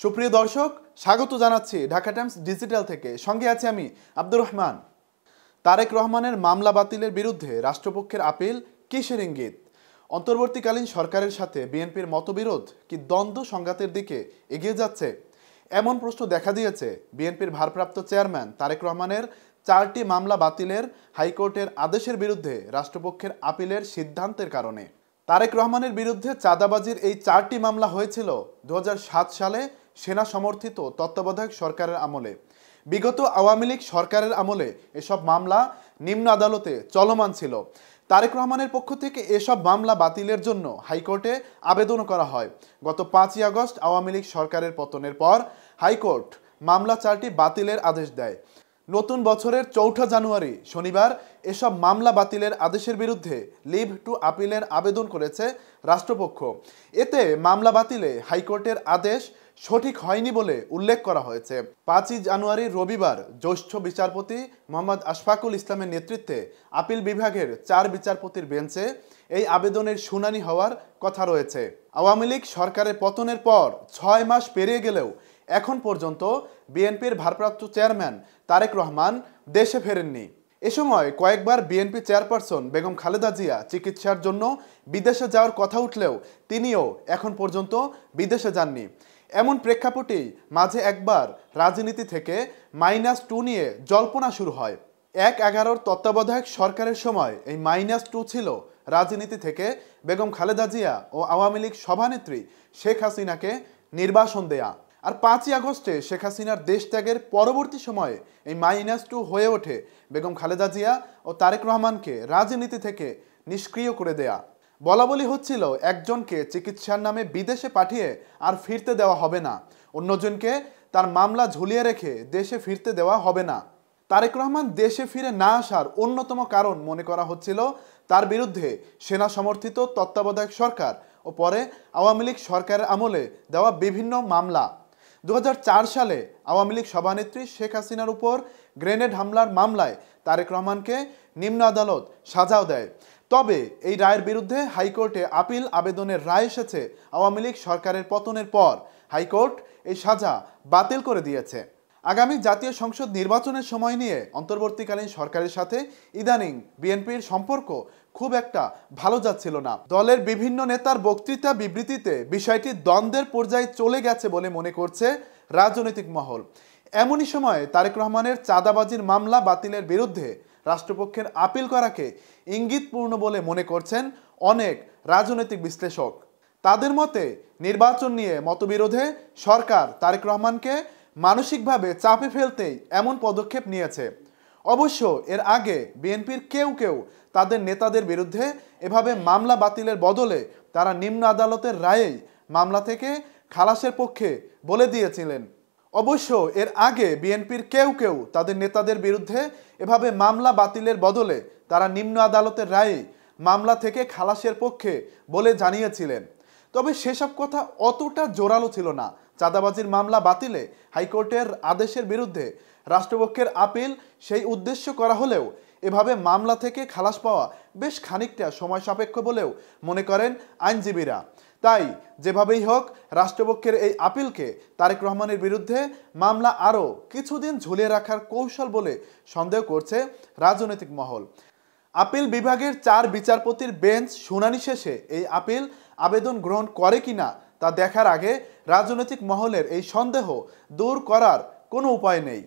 সুপ্রিয় দর্শক, স্বাগত জানাচ্ছি ঢাকা টাইমস ডিজিটাল থেকে। সঙ্গে আছি আমি আব্দুর রহমান। তারেক রহমানের মামলা বাতিলের বিরুদ্ধে রাষ্ট্রপক্ষের আপিল কিসের ইঙ্গিত? অন্তর্বর্তীকালীন সরকারের সাথে বিএনপির মতবিরোধ কি দ্বন্দ্ব সংঘাতের দিকে এগিয়ে যাচ্ছে? এমন প্রশ্ন দেখা দিয়েছে বিএনপির ভারপ্রাপ্ত চেয়ারম্যান তারেক রহমানের 4টি মামলা বাতিলের হাইকোর্টের আদেশের বিরুদ্ধে রাষ্ট্রপক্ষের আপিলের সিদ্ধান্তের কারণে। তারেক রহমানের বিরুদ্ধে চাঁদাবাজির এই 4টি মামলা হয়েছিল 2007 সালে সেনা সমর্থিত তত্ত্বাবধায়ক সরকারের আমলে। বিগত আওয়ামী লীগ সরকারের আমলে এসব মামলা নিম্ন আদালতে চলমান ছিল। তারেক রহমানের পক্ষ থেকে এসব মামলা বাতিলের জন্য হাইকোর্টে আবেদন করা হয়। গত 5ই আগস্ট আওয়ামী লীগ সরকারের পতনের পর হাইকোর্ট মামলা 4টি বাতিলের আদেশ দেয়। নতুন বছরের 4 জানুয়ারি শনিবার এসব মামলা বাতিলের আদেশের বিরুদ্ধে লিভ টু আপিলের আবেদন করেছে রাষ্ট্রপক্ষ। এতে মামলা বাতিলে হাইকোর্টের আদেশ সঠিক হয়নি বলে উল্লেখ করা হয়েছে। 5ই জানুয়ারি রবিবার জ্যেষ্ঠ বিচারপতি মোহাম্মদ আশফাকুল ইসলামের নেতৃত্বে আপিল বিভাগের 4 বিচারপতির বেঞ্চে এই আবেদনের শুনানি হওয়ার কথা রয়েছে। আওয়ামী লীগ সরকারের পতনের পর 6 মাস পেরিয়ে গেলেও এখন পর্যন্ত বিএনপির ভারপ্রাপ্ত চেয়ারম্যান তারেক রহমান দেশে ফেরেননি। এ সময় কয়েকবার বিএনপি চেয়ারপারসন বেগম খালেদা জিয়া চিকিৎসার জন্য বিদেশে যাওয়ার কথা উঠলেও তিনিও এখন পর্যন্ত বিদেশে যাননি। এমন প্রেক্ষাপটেই মাঝে একবার রাজনীতি থেকে -2 নিয়ে জল্পনা শুরু হয়। 1/11 তত্ত্বাবধায়ক সরকারের সময় এই -2 ছিল রাজনীতি থেকে বেগম খালেদা জিয়া ও আওয়ামী লীগ সভানেত্রী শেখ হাসিনাকে নির্বাসন দেয়া। আর 5ই আগস্টে শেখ হাসিনার দেশ ত্যাগের পরবর্তী সময়ে এই -2 হয়ে ওঠে বেগম খালেদা জিয়া ও তারেক রহমানকে রাজনীতি থেকে নিষ্ক্রিয় করে দেয়া। বলা বলি হচ্ছিল একজনকে চিকিৎসার নামে বিদেশে পাঠিয়ে আর ফিরতে দেওয়া হবে না, অন্যজনকে তার মামলা ঝুলিয়ে রেখে দেশে ফিরতে দেওয়া হবে না। তারেক রহমান দেশে ফিরে না আসার অন্যতম কারণ মনে করা হচ্ছিল তার বিরুদ্ধে সেনা সমর্থিত তত্ত্বাবধায়ক সরকার ও পরে আওয়ামী লীগ সরকারের আমলে দেওয়া বিভিন্ন মামলা। 2004 সালে আওয়ামী লীগ সভানেত্রী শেখ হাসিনার উপর গ্রেনেড হামলার মামলায় তারেক রহমানকে নিম্ন আদালত সাজাও দেয়। তবে এই রায়ের বিরুদ্ধে হাইকোর্টে আপিল আবেদনের রায় এসেছে আওয়ামী লীগ সরকারের পতনের পর। হাইকোর্ট এই সাজা বাতিল করে দিয়েছে। আগামী জাতীয় সংসদ নির্বাচনের সময় নিয়ে অন্তর্বর্তীকালীন সরকারের সাথে ইদানিং বিএনপির সম্পর্ক খুব একটা ভালো যাচ্ছিল না। দলের বিভিন্ন নেতার বক্তৃতা বিবৃতিতে বিষয়টি দ্বন্দ্বের পর্যায়ে চলে গেছে বলে মনে করছে রাজনৈতিক মহল। এমনই সময় তারেক রহমানের চাঁদাবাজির মামলা বাতিলের বিরুদ্ধে রাষ্ট্রপক্ষের আপিল করাকে ইঙ্গিতপূর্ণ বলে মনে করছেন অনেক রাজনৈতিক বিশ্লেষক। তাদের মতে নির্বাচন নিয়ে মতবিরোধে সরকার তারেক রহমানকে মানসিকভাবে চাপে ফেলতেই এমন পদক্ষেপ নিয়েছে। অবশ্য এর আগে বিএনপির কেউ কেউ তাদের নেতাদের বিরুদ্ধে এভাবে মামলা বাতিলের বদলে তারা নিম্ন আদালতের রায়েই মামলা থেকে খালাসের পক্ষে বলে দিয়েছিলেন। অবশ্য এর আগে বিএনপির কেউ কেউ তাদের নেতাদের বিরুদ্ধে এভাবে মামলা বাতিলের বদলে তারা নিম্ন আদালতের রায়ে মামলা থেকে খালাসের পক্ষে বলে জানিয়েছিলেন। তবে সেসব কথা অতটা জোরালো ছিল না। চাঁদাবাজির মামলা বাতিলে হাইকোর্টের আদেশের বিরুদ্ধে রাষ্ট্রপক্ষের আপিল সেই উদ্দেশ্য করা হলেও এভাবে মামলা থেকে খালাস পাওয়া বেশ খানিকটা সময় সাপেক্ষ বলেও মনে করেন আইনজীবীরা। তাই যেভাবেই হোক রাষ্ট্রপক্ষের এই আপিলকে তারেক রহমানের বিরুদ্ধে মামলা আরও কিছুদিন ঝুলিয়ে রাখার কৌশল বলে সন্দেহ করছে রাজনৈতিক মহল। আপিল বিভাগের 4 বিচারপতির বেঞ্চ শুনানি শেষে এই আপিল আবেদন গ্রহণ করে কিনা তা দেখার আগে রাজনৈতিক মহলের এই সন্দেহ দূর করার কোনো উপায় নেই।